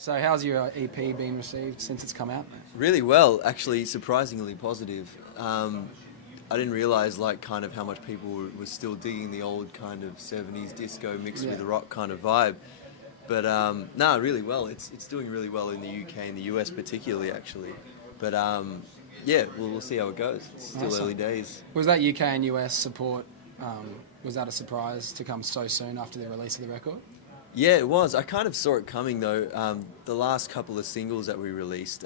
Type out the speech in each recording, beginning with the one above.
So how's your EP been received since it's come out? Really well, actually, surprisingly positive. I didn't realise like kind of how much people were still digging the old kind of 70s disco mixed with the rock kind of vibe. But no, really well. It's doing really well in the UK and the US particularly, actually. But yeah, we'll see how it goes. It's still early days. Was that UK and US support, was that a surprise to come so soon after the release of the record? Yeah, it was. I kind of saw it coming though. The last couple of singles that we released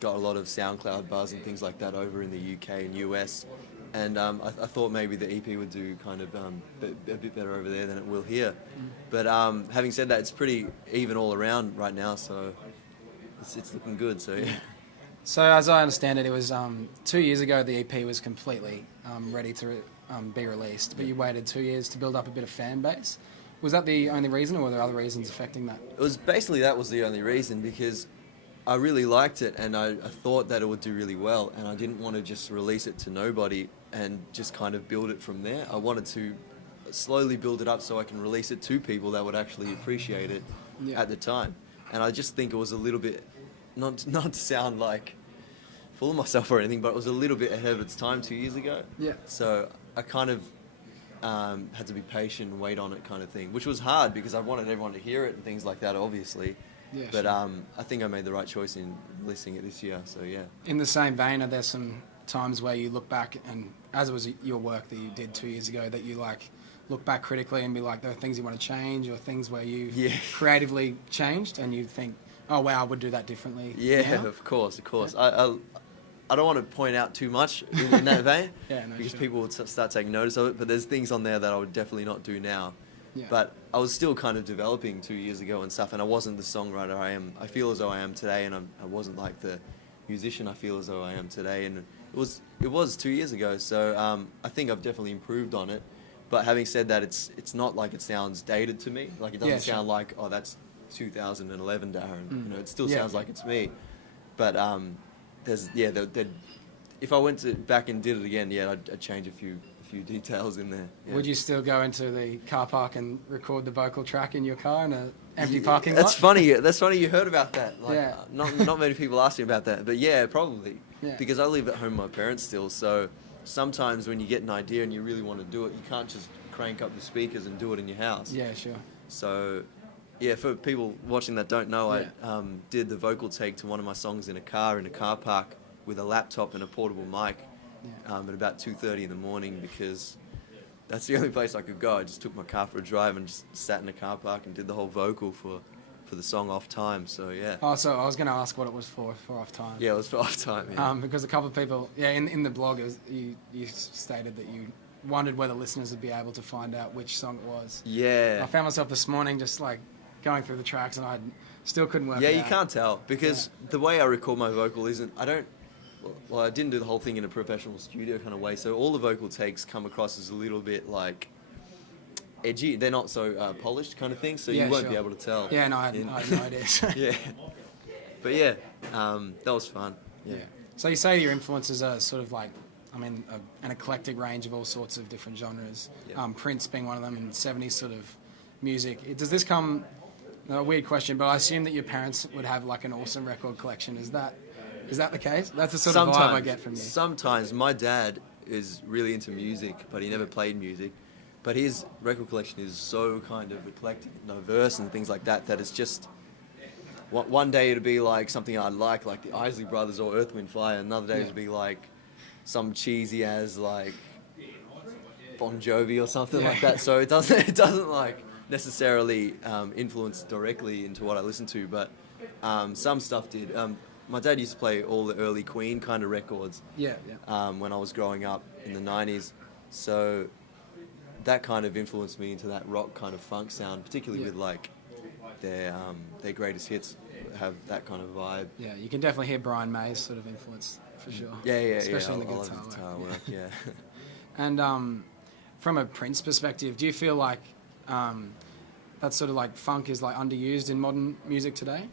got a lot of SoundCloud buzz and things like that over in the UK and US. And I thought maybe the EP would do kind of a bit better over there than it will here. But having said that, it's pretty even all around right now, so it's looking good. So yeah. So as I understand it, it was 2 years ago the EP was completely ready to be released, but you waited 2 years to build up a bit of fan base. Was that the only reason, or were there other reasons affecting that? It was basically that was the only reason, because I really liked it and I thought that it would do really well, and I didn't want to just release it to nobody and just kind of build it from there. I wanted to slowly build it up so I can release it to people that would actually appreciate it at the time. And I just think it was a little bit, not to sound like full of myself or anything, but it was a little bit ahead of its time 2 years ago. Yeah. So I kind of had to be patient and wait on it kind of thing, which was hard because I wanted everyone to hear it and things like that, obviously. Yeah, but sure. I think I made the right choice in releasing it this year, so yeah. In the same vein, are there some times where you look back and, as it was your work that you did 2 years ago, that you like look back critically and be like, there are things you want to change, or things where you creatively changed and you think, oh wow, I would do that differently? Yeah, now? of course. Yeah. I don't want to point out too much in that vein because sure. people would start taking notice of it, but there's things on there that I would definitely not do now. Yeah. But I was still kind of developing 2 years ago and stuff, and I wasn't the songwriter I feel as though I am today, and I wasn't like the musician I feel as though I am today, and it was 2 years ago, so I think I've definitely improved on it. But having said that, it's not like it sounds dated to me. Like, it doesn't sound like, oh, that's 2011 Darren. You know, it still sounds like it's me. But if I went back and did it again, I'd change a few details in there. Yeah. Would you still go into the car park and record the vocal track in your car in an empty parking lot? That's funny. That's funny you heard about that. Like, not many people ask me about that, but yeah, probably. Yeah. Because I live at home with my parents still, so sometimes when you get an idea and you really want to do it, you can't just crank up the speakers and do it in your house. Yeah, sure. So, yeah, for people watching that don't know, I did the vocal take to one of my songs in a car park with a laptop and a portable mic at about 2:30 in the morning, because that's the only place I could go. I just took my car for a drive and just sat in a car park and did the whole vocal for the song Off Time, so yeah. Oh, so I was going to ask what it was for Off Time. Yeah, it was for Off Time, yeah. Because a couple of people, in the blog, you stated that you wondered whether listeners would be able to find out which song it was. Yeah. I found myself this morning just like going through the tracks, and I still couldn't work it out. Yeah, you can't tell, because the way I record my vocal isn't, I didn't do the whole thing in a professional studio kind of way, so all the vocal takes come across as a little bit like edgy. They're not so polished kind of thing, so you won't be able to tell. Yeah, no, I had no idea. Yeah. But yeah, that was fun. Yeah. So you say your influences are sort of like, an eclectic range of all sorts of different genres. Yeah. Prince being one of them, and 70s sort of music. Does this come, a weird question, but I assume that your parents would have like an awesome record collection. Is that the case? That's the sort of vibe I get from you. Sometimes. My dad is really into music, but he never played music. But his record collection is so kind of eclectic and diverse and things like that, that it's just... One day it'll be like something I'd like the Isley Brothers or Earth, Wind, Fire. Another day it'll be like some cheesy as like Bon Jovi or something like that. So it doesn't like necessarily influence directly into what I listen to, but some stuff did. My dad used to play all the early Queen kind of records. When I was growing up in the 90s, so that kind of influenced me into that rock kind of funk sound, particularly with like their greatest hits have that kind of vibe. Yeah, you can definitely hear Brian May's sort of influence for sure. Especially in the guitar work. Yeah. And from a Prince perspective, do you feel like that sort of like funk is like underused in modern music today?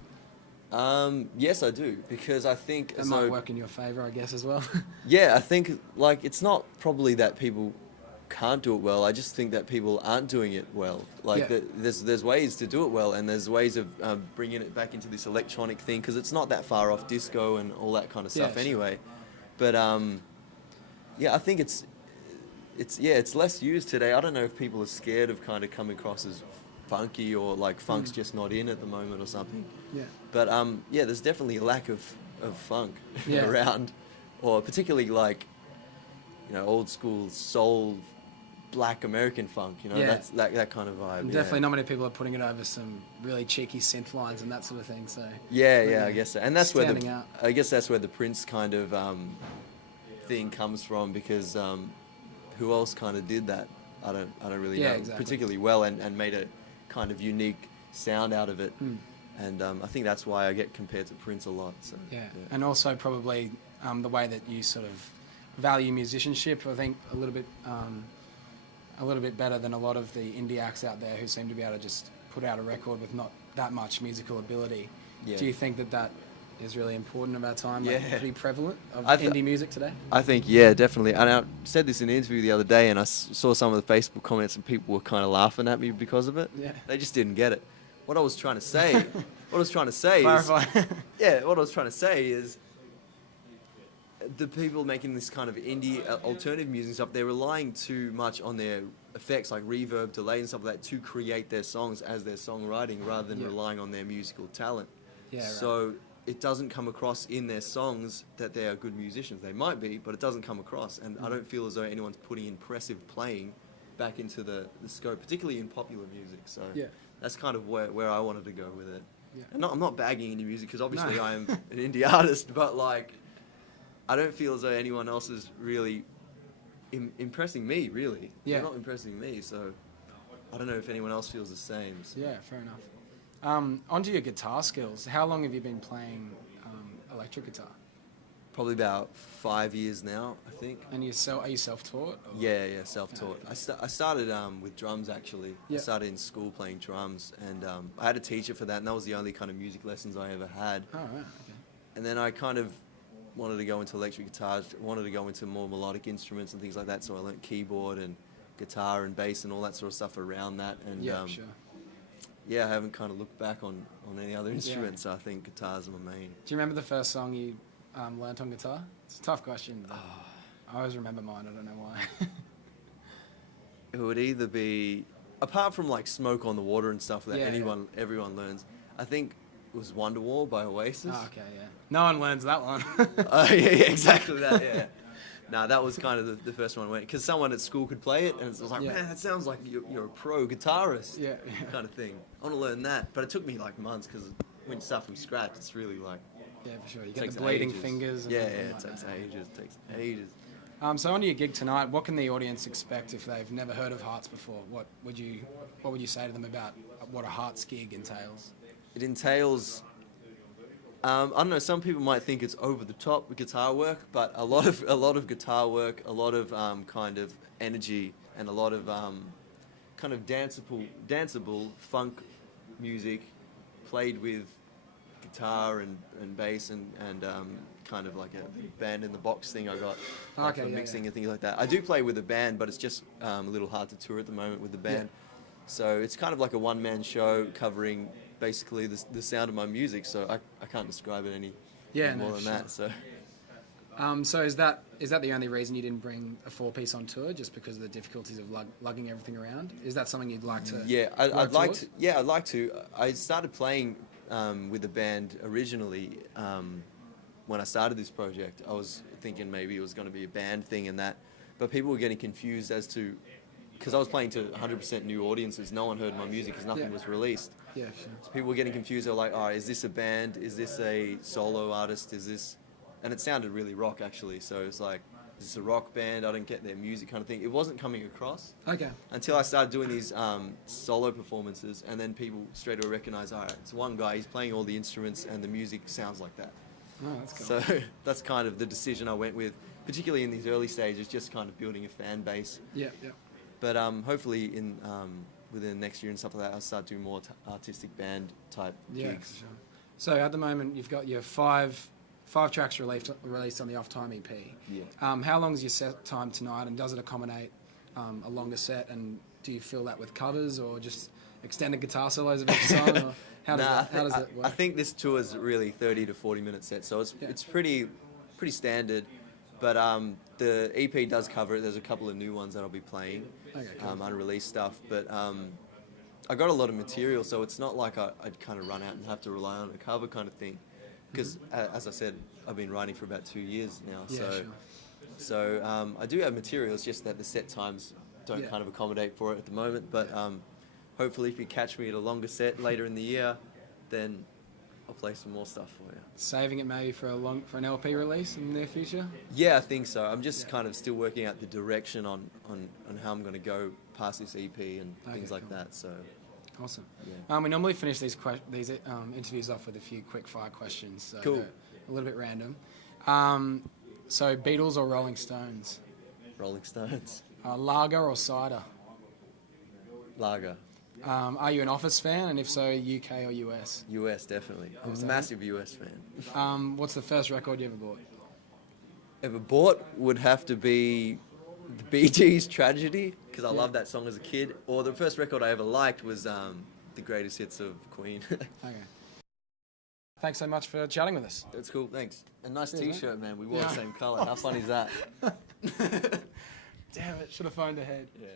Yes, I do, because I think... That might work in your favour, I guess, as well. Yeah, I think, like, it's not probably that people can't do it well. I just think that people aren't doing it well. Like Yeah. there's ways to do it well, and there's ways of bringing it back into this electronic thing, because it's not that far off disco and all that kind of stuff Yeah, sure. anyway. But yeah, I think it's less used today. I don't know if people are scared of kind of coming across as funky, or like funk's just not in at the moment or something. Yeah. But yeah, there's definitely a lack of funk Yeah. around, or particularly like, you know, old school soul, black American funk. You know, Yeah. that's that kind of vibe. Definitely not many people are putting it over some really cheeky synth lines and that sort of thing. So Yeah, really I guess so. And that's where standing out. I guess that's where the Prince kind of thing comes from, because who else kind of did that? I don't really Yeah, know exactly. particularly well, and made a kind of unique sound out of it. And I think that's why I get compared to Prince a lot. So Yeah, and also probably the way that you sort of value musicianship, I think a little bit better than a lot of the indie acts out there who seem to be able to just put out a record with not that much musical ability. Yeah. Do you think that is really important of our time, like Yeah. pretty prevalent of I indie music today? I think, yeah, definitely. And I said this in an interview the other day, and I saw some of the Facebook comments, and people were kind of laughing at me because of it. Yeah. They just didn't get it. What I was trying to say, is, Clarify. yeah, what I was trying to say is, the people making this kind of indie alternative music and stuff, they're relying too much on their effects like reverb, delay, and stuff like that to create their songs as their songwriting, rather than Yeah. relying on their musical talent. Yeah, right. So it doesn't come across in their songs that they are good musicians. They might be, but it doesn't come across. And I don't feel as though anyone's putting impressive playing back into the scope, particularly in popular music. So Yeah. that's kind of where I wanted to go with it. Yeah. And I'm not bagging indie music, because obviously No. I am an indie artist, but like, I don't feel as though anyone else is really impressing me, really. Yeah. They're not impressing me, so I don't know if anyone else feels the same. So. Yeah, fair enough. Onto your guitar skills. How long have you been playing electric guitar? Probably about 5 years now, I think. And are you self-taught? Or? Yeah, self-taught. I started with drums, actually. Yeah. I started in school playing drums, and I had a teacher for that, and that was the only kind of music lessons I ever had. Oh, right, okay. And then I kind of wanted to go into electric guitars, wanted to go into more melodic instruments and things like that, so I learnt keyboard and guitar and bass and all that sort of stuff around that. And Yeah, sure. yeah, I haven't kind of looked back on any other instruments. So I think guitar's my main. Do you remember the first song you learnt on guitar? It's a tough question, but I always remember mine. I don't know why. It would either be, apart from like Smoke on the Water and stuff that Yeah, everyone learns, I think it was Wonderwall by Oasis. Oh, okay, yeah. No one learns that one. Yeah, exactly that, yeah. No, that was kind of the first one I went, because someone at school could play it, and it was like, Yeah. man, that sounds like you're a pro guitarist, Yeah. kind of thing. I want to learn that, but it took me like months, because when you start from scratch, it's really like, Yeah, for sure. You it get takes the bleeding ages. fingers. And Yeah, everything it like takes that. ages. So onto your gig tonight, what can the audience expect if they've never heard of Harts before? What would you say to them about what a Harts gig entails? It entails, I don't know, some people might think it's over the top with guitar work, but a lot of guitar work, a lot of kind of energy, and a lot of kind of danceable funk music played with guitar and bass and kind of like a band in the box thing I got Okay, for yeah, mixing and things like that. I do play with a band, but it's just a little hard to tour at the moment with the band. Yeah. So it's kind of like a one-man show covering basically the sound of my music. So I can't describe it any more than that. So So is that the only reason you didn't bring a 4-piece on tour, just because of the difficulties of lugging everything around? Is that something you'd like to? yeah, work I'd like towards? to. Yeah, I'd like to. I started playing with the band originally. When I started this project, I was thinking maybe it was going to be a band thing and that, but people were getting confused as to, because I was playing to 100% new audiences. No one heard my music because nothing Yeah. was released. Yeah, sure. So people were getting confused. They were like, "Oh, is this a band? Is this a solo artist? Is this?" And it sounded really rock actually. So it's like, "Is this a rock band?" I didn't get their music kind of thing. It wasn't coming across Okay. until I started doing these solo performances, and then people straight away recognise, all right, it's one guy. He's playing all the instruments, and the music sounds like that. Oh, that's cool. So that's kind of the decision I went with, particularly in these early stages, just kind of building a fan base. Yeah. But hopefully within the next year and stuff like that, I'll start doing more artistic band type Yeah, gigs. for sure. So at the moment, you've got your five tracks released on the Off Time EP. Yeah. How long is your set time tonight, and does it accommodate a longer set, and do you fill that with covers or just extended guitar solos of each song? Or how does that work? I think this tour is really 30 to 40 minute set, so it's pretty standard. But the EP does cover it. There's a couple of new ones that I'll be playing, cool. Unreleased stuff. But I got a lot of material, so it's not like I'd kind of run out and have to rely on a cover kind of thing. Because, as I said, I've been writing for about 2 years now. So I do have material. It's just that the set times don't kind of accommodate for it at the moment. But hopefully if you catch me at a longer set later in the year, then I'll play some more stuff for you. Saving it maybe for an LP release in the near future? Yeah, I think so. I'm just kind of still working out the direction on how I'm going to go past this EP and things like that. So awesome. Yeah. We normally finish these interviews off with a few quick fire questions. So cool. A little bit random. So Beatles or Rolling Stones? Rolling Stones. Lager or cider? Lager. Are you an Office fan, and if so, UK or US? US, definitely. I'm a massive US fan. What's the first record you ever bought? Ever bought would have to be the Bee Gees' Tragedy, because I loved that song as a kid. Or the first record I ever liked was the Greatest Hits of Queen. Okay. Thanks so much for chatting with us. That's cool, thanks. A nice T-shirt, man. We wore the same colour. How fun is that? Damn it, should have phoned ahead. Yeah.